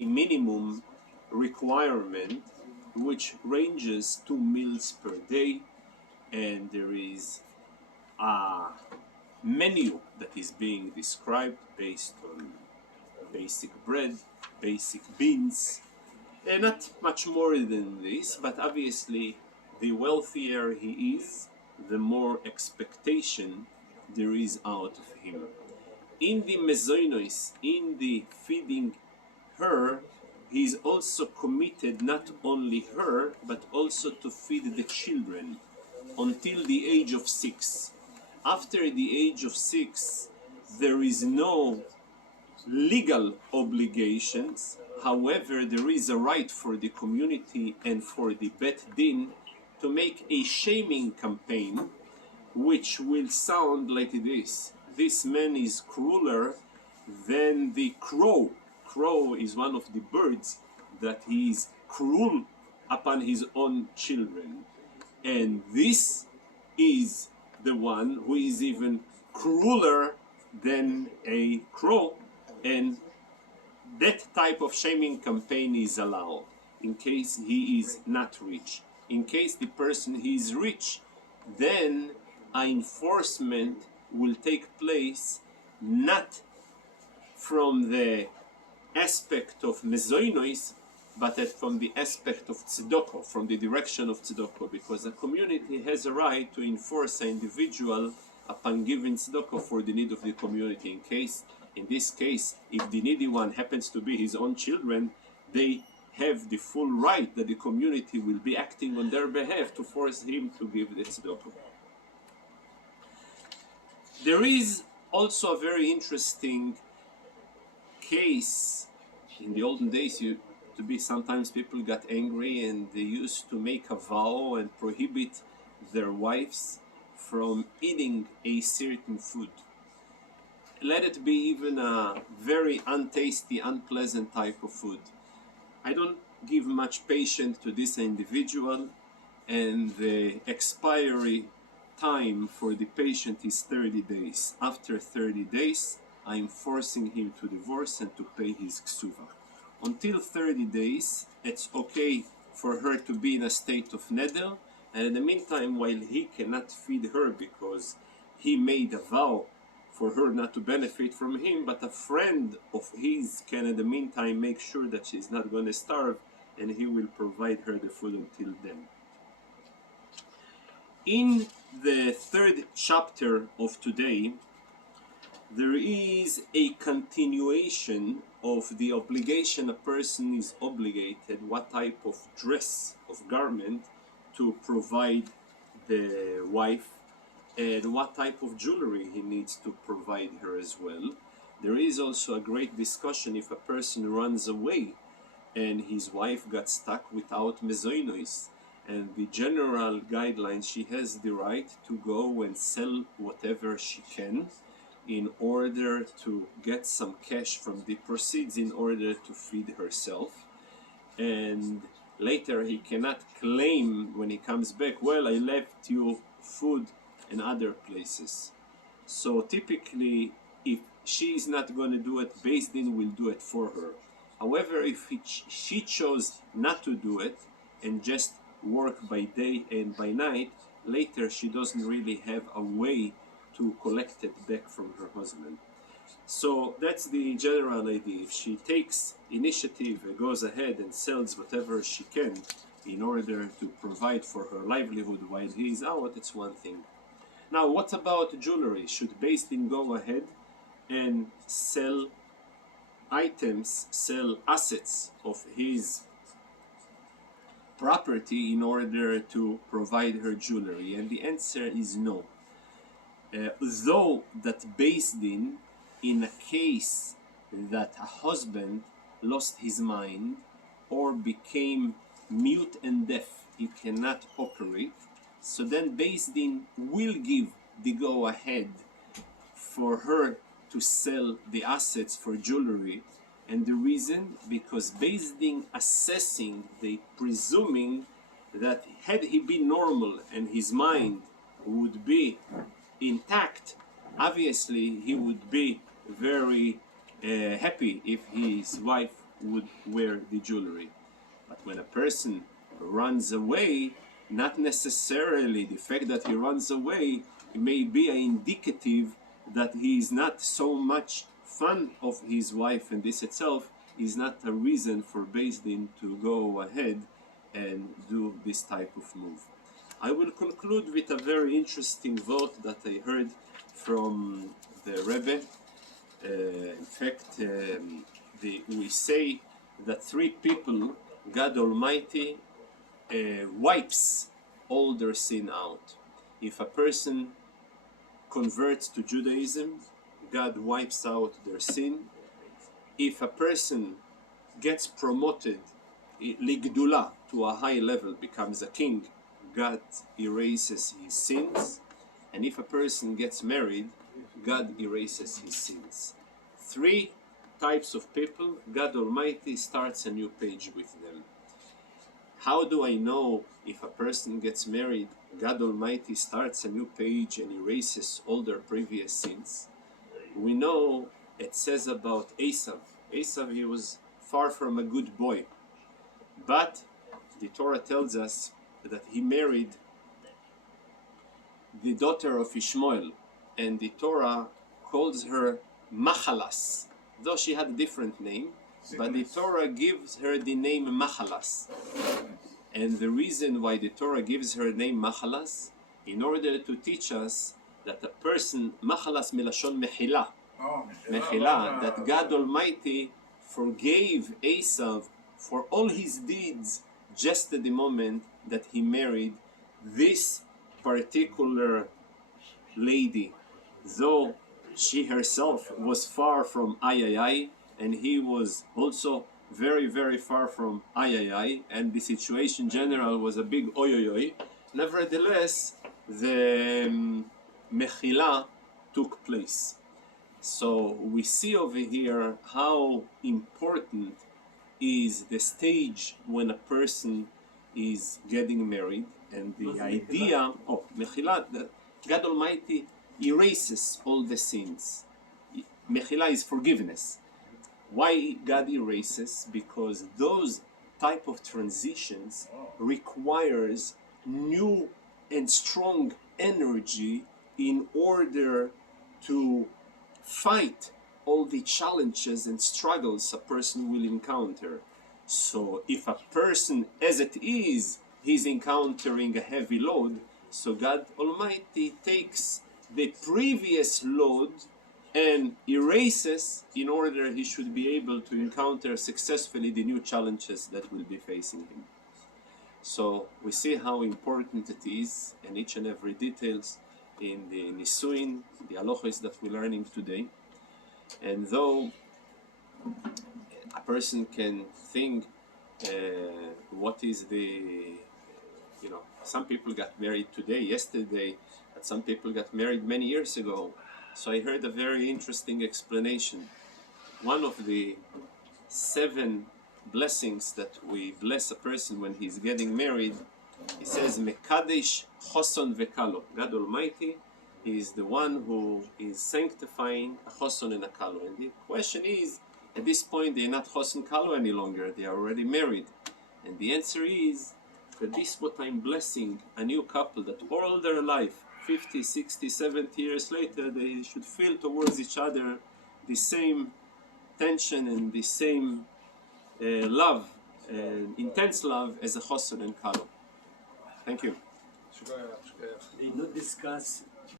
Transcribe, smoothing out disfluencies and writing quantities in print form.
a minimum requirement which ranges 2 meals per day, and there is a menu that is being described based on basic bread, basic beans, and not much more than this, but obviously the wealthier he is, the more expectation there is out of him. In the mezoinos, in the feeding her, he is also committed not only her, but also to feed the children until the age of 6. After the age of 6, there is no legal obligations. However, there is a right for the community and for the Bet Din to make a shaming campaign which will sound like this. This man is crueler than the crow. Crow is one of the birds that he is cruel upon his own children. And this is the one who is even crueler than a crow, and that type of shaming campaign is allowed in case he is not rich. In case the person is rich, then an enforcement will take place not from the aspect of mezoinos, but from the aspect of tzedakah, from the direction of tzedakah, because a community has a right to enforce an individual upon giving tzedakah for the need of the community. In this case, if the needy one happens to be his own children, they have the full right that the community will be acting on their behalf to force him to give the tzedakah. There is also a very interesting case. In the olden days, sometimes people got angry and they used to make a vow and prohibit their wives from eating a certain food. Let it be even a very untasty, unpleasant type of food. I don't give much patience to this individual, and the expiry time for the patient is 30 days. After 30 days, I'm forcing him to divorce and to pay his ksuva. Until 30 days, it's okay for her to be in a state of neder, and in the meantime, while he cannot feed her because he made a vow for her not to benefit from him, but a friend of his can in the meantime make sure that she's not going to starve, and he will provide her the food until then. In the third chapter of today, there is a continuation of the obligation a person is obligated, what type of dress, of garment, to provide the wife, and what type of jewelry he needs to provide her as well. There is also a great discussion if a person runs away and his wife got stuck without mezoinos, and the general guidelines, she has the right to go and sell whatever she can in order to get some cash from the proceeds in order to feed herself. And later he cannot claim when he comes back, well, I left you food in other places. So typically, if she is not going to do it, Beis Din will do it for her. However, if she chose not to do it and just work by day and by night, later she doesn't really have a way to collect it back from her husband. So that's the general idea. If she takes initiative and goes ahead and sells whatever she can in order to provide for her livelihood while he is out, it's one thing. Now, what about jewelry? Should Beis Din go ahead and sell items, sell assets of his property in order to provide her jewelry? And the answer is no. Though that Beis Din, in a case that a husband lost his mind or became mute and deaf, he cannot operate, so then Beis Din will give the go-ahead for her to sell the assets for jewelry. And the reason, because Beis Din assessing, they presuming that had he been normal and his mind would be intact, obviously he would be very happy if his wife would wear the jewelry. But when a person runs away, not necessarily the fact that he runs away may be an indicative that he is not so much fond of his wife, and this itself is not a reason for Beis Din to go ahead and do this type of move. I will conclude with a very interesting vote that I heard from the Rebbe. In fact, we say that three people, God Almighty wipes all their sin out. If a person converts to Judaism, God wipes out their sin. If a person gets promoted ligdula to a high level, becomes a king, God erases his sins. And if a person gets married, God erases his sins. Three types of people, God Almighty starts a new page with them. How do I know if a person gets married, God Almighty starts a new page and erases all their previous sins? We know it says about Esav. Esav, he was far from a good boy. But the Torah tells us that he married the daughter of Ishmael, and the Torah calls her Machalas, though she had a different name, but the Torah gives her the name Machalas. And the reason why the Torah gives her name Machalas, in order to teach us that a person, Machalas milashon mechila, mechila, that God Almighty forgave Esav for all his deeds just at the moment that he married this particular lady, though she herself was far from ayayay, and he was also very, very far from ayayay, and the situation in general was a big oyoyoy. Nevertheless, the mechila took place. So we see over here how important is the stage when a person is getting married, and the idea of mechila, that God Almighty erases all the sins. Mechila is forgiveness. Why God erases? Because those type of transitions requires new and strong energy in order to fight all the challenges and struggles a person will encounter. So if a person, as it is, he's encountering a heavy load, so God Almighty takes the previous load and erases in order he should be able to encounter successfully the new challenges that will be facing him. So we see how important it is, and each and every details in the Nisuin, the halachos that we're learning today. And though a person can think what is the, some people got married today, yesterday, but some people got married many years ago. So I heard a very interesting explanation. One of the 7 blessings that we bless a person when he's getting married, he says, Mekadesh Choson Vekalo. God Almighty is the one who is sanctifying a Choson and a Kalo. And the question is, at this point, they're not Choson Kalo any longer. They are already married. And the answer is, for this what I'm blessing a new couple that all their life, 50, 60, 70 years later, they should feel towards each other the same tension and the same love, intense love as a Choson and Kalo. Thank you. They not discuss